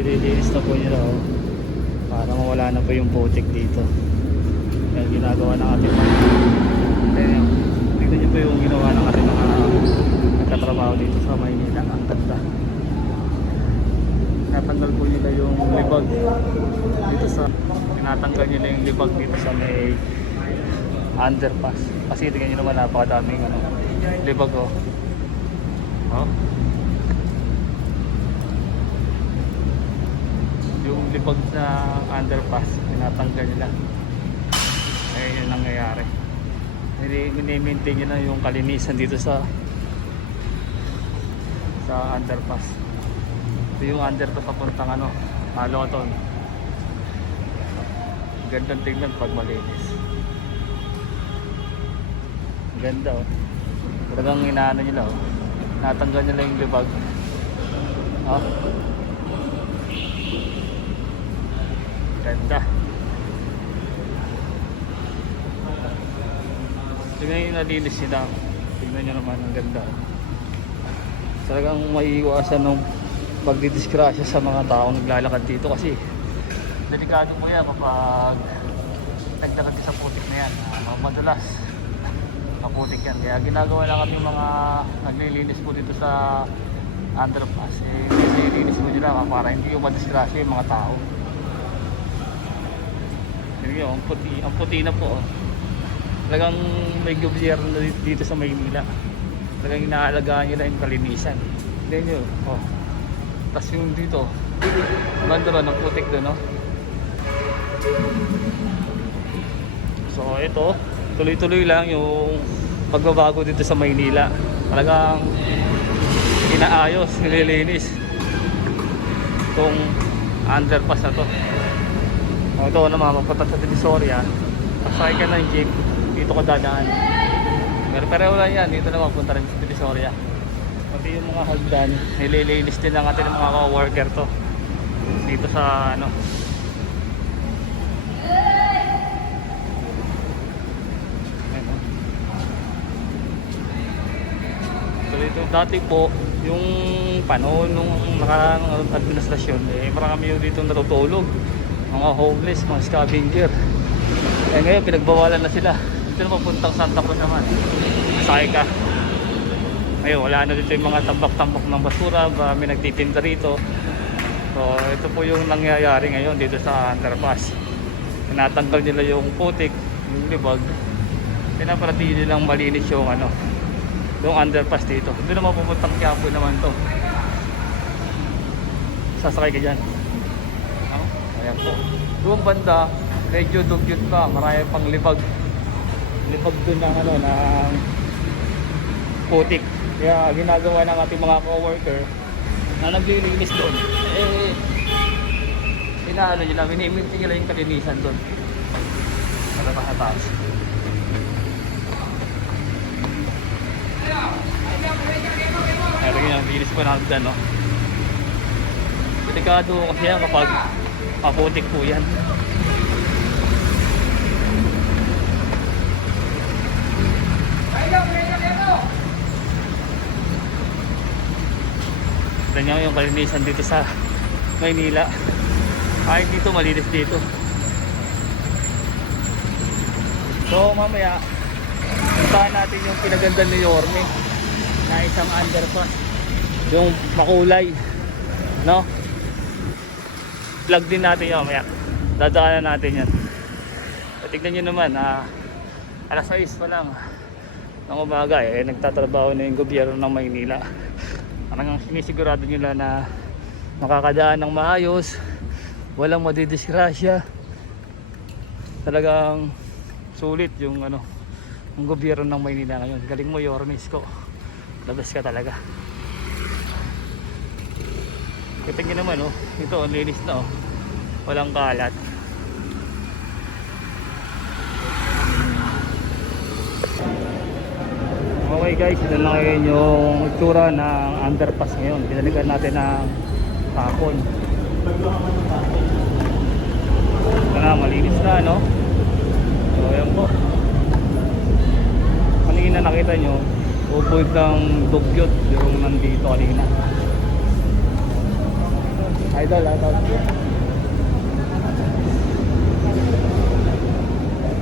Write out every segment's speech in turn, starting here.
nililinis na po nila oh. Para mawala na po yung putik dito. Kaya ginagawa ng ating mga Ayan, tignan niyo po yung ginawa ng ating mga nagkatrabaho dito sa Maynila. Ang ganda. Natanggal po nila yung libag dito sa tinatanggal nila yung libag dito sa may underpass. Kasi tingnan nyo naman napakadaming ano, libag. Oh. Libag sa underpass, tinatanggal nila. Ayun yung nangyayari. Mini-maintain na yung kalinisan dito sa sa underpass. Ito yung underpass papuntang ano, Maloton. Gandang tingnan pag malinis. Ganda oh. Talagang inaano nila oh. Natanggal nila yung libag. Oh. Ganda. Tingnan yung nalinis nila. Tingnan nyo naman ang ganda. Talagang maiiwasan ng pagdidiskrasya sa mga taong naglalakad dito kasi delikado po yan kapag nagdagat sa putik na yan. Uh, madalas maputik yan. Kaya ginagawa lang kami mga naglilinis po dito sa underpass. Eh, kasi ilinis po nila para hindi yung madisgrasya yung mga tao. Yun yun, ang puti, ang puti na po. oh. Talagang may gobyerno dito, sa Maynila. Talagang inaalagaan nila yung kalinisan. Hindi nyo, oh. Tapos yung dito, banda ba ng putik doon, no? So ito, tuloy-tuloy lang yung pagbabago dito sa Maynila. Talagang inaayos, nililinis itong underpass na to. O ito naman, mapunta sa Divisoria. Pasakay ka ng jeep, dito ka dadaan. Pero pareho lang yan, dito naman punta rin sa Divisoria. Pati yung mga hagdan, nililinis din ng ating mga worker to. Dito sa ano, oh. Dito dati po, yung panahon nung nakarang administrasyon, eh marami yung dito natutulog. Mga homeless, mga scavenger. Eh ngayon, pinagbawalan na sila. Dito na papuntang Santa Cruz naman. Sakay ka. Ngayon, wala na dito yung mga tambak-tambak ng basura. Marami nagtitinda rito. So, ito po yung nangyayari ngayon dito sa underpass. Tinatanggal nila yung putik, yung libag. Pinaparatili nilang malinis yung ano, yung underpass dito. Hindi naman pupuntang Quiapo naman to. Sasakay ka dyan. Ayan po. Doon banda, medyo dugyot pa. Marami pang libag. Libag doon ng ano, ng putik. Kaya ginagawa ng ating mga co-worker na naglilinis doon. Eh, inaano nila, miniminti nila yung kalinisan doon. Para pa sa taas. Ito yung bilis po natin no? Delikado kasi yan kapag maputik po yan. Tignan nyo yung kalinisan dito sa Maynila. Kahit dito, malinis dito. So mamaya, puntahan natin yung pinaganda ni Yorme na isang underpass. Yung makulay. No? Plug din natin yun mamaya. Dadaanan natin yan. So, tignan nyo naman, ah, alas 6 pa lang ng umaga eh, nagtatrabaho na yung gobyerno ng Maynila. Parang sinisigurado nila na makakadaan ng maayos, walang madidisgrasya. Talagang sulit yung ano, yung gobyerno ng Maynila ngayon. Galing mo Yormes ko. Labas ka talaga. Kita nyo naman oh, ito ang linis na oh. Walang kalat. Okay guys, ito na ngayon yung itsura ng underpass ngayon. Pinalikan natin ng hapon. Ito na, malinis na, no? So, ayan po. Kanina nakita nyo, upoy ng dugyot yung nandito kanina. Idol, idol.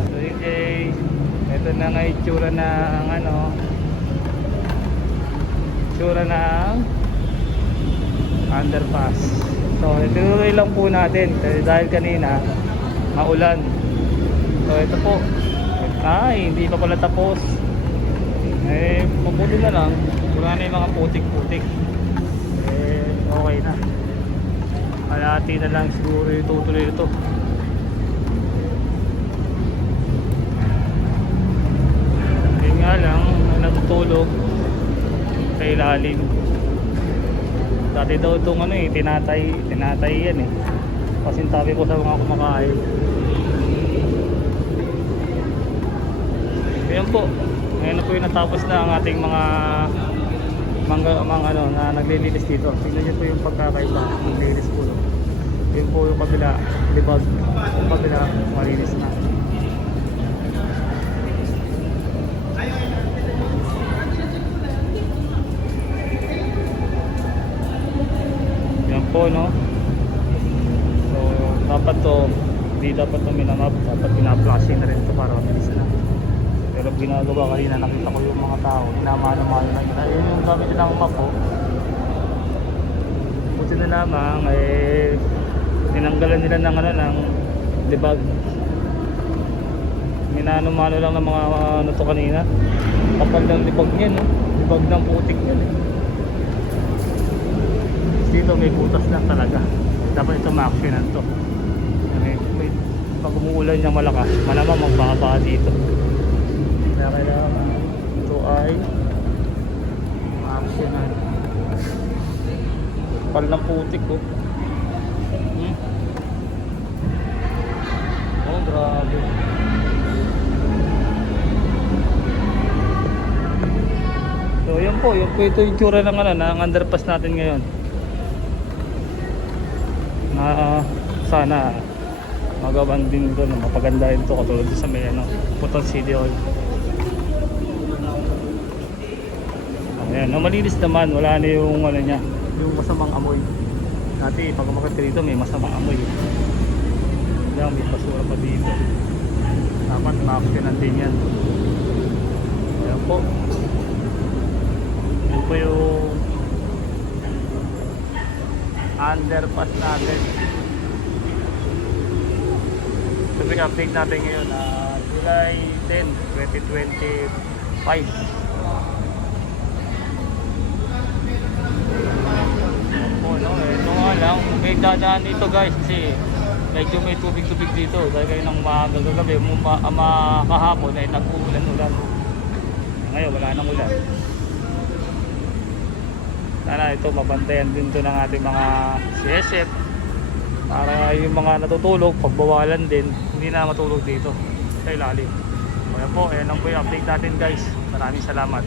So yung guys, ito na nga itsura ng ano, itsura ng underpass. So ituloy lang po natin kasi dahil kanina maulan. So ito po. Ay, hindi pa pala tapos. Eh, mabuti na lang. Wala na yung mga putik-putik. Eh, okay na kalahati na lang siguro itutuloy ito. Yun nga lang natutulog sa ilalim dati daw itong ano eh tinatay tinatay yan eh. Kasi tabi ko sa mga kumakain. Ayan po. Ngayon po yung natapos na ang ating mga mga, mga ano na naglilinis dito. Tingnan niyo po yung pagkakaiba ng linis po. Yun po yung kabila, libag. Yung kabila, malinis na. Yan po no. So dapat to hindi dapat to minamap, dapat pina-flushing na rin to para mabilis na. Pero ginagawa kanina, nakita ko yung mga tao, hinamano-mano na nila. Yun yung gamit nilang map po. Buti na lamang, eh, tinanggalan nila ng ano, ng debug. Minano-mano lang ng mga ano to kanina. Kapag ng debug niya, no? Debug ng putik yan, eh. Dito may butas lang talaga. Dapat ito ma-actionan to. May, may, pag umuulan niyang malakas, malamang magbaba dito. Kaya kailangan ito ay ma-actionan. Pal ng putik ko. Hmm? Oh, grabe. So, yun po. Yun po ito yung tsura ng, ano, ng underpass natin ngayon. Na ah, sana magawan din ito, no, mapagandahin ito katulad sa may ano, Putol City Hall. Ayan, no, malinis naman, wala na yung ano niya, yung masamang amoy. Dati pag umakit dito may masamang amoy. Kaya may basura pa dito. Dapat ma-actionan din yan. Ayan po. Yan po yung underpass natin. Yung update natin ngayon na July 10, 2025. Lang, may dadaan dito guys kasi medyo may tubig-tubig dito dahil kayo ng maaga gagabi, ma, ma, ay nag-uulan-ulan. Ngayon wala nang ulan. Sana ito mabantayan din to ng ating mga CSF para yung mga natutulog, pagbawalan din, hindi na matulog dito sa ilalim. Kaya po, ayan lang po yung update natin guys. Maraming salamat.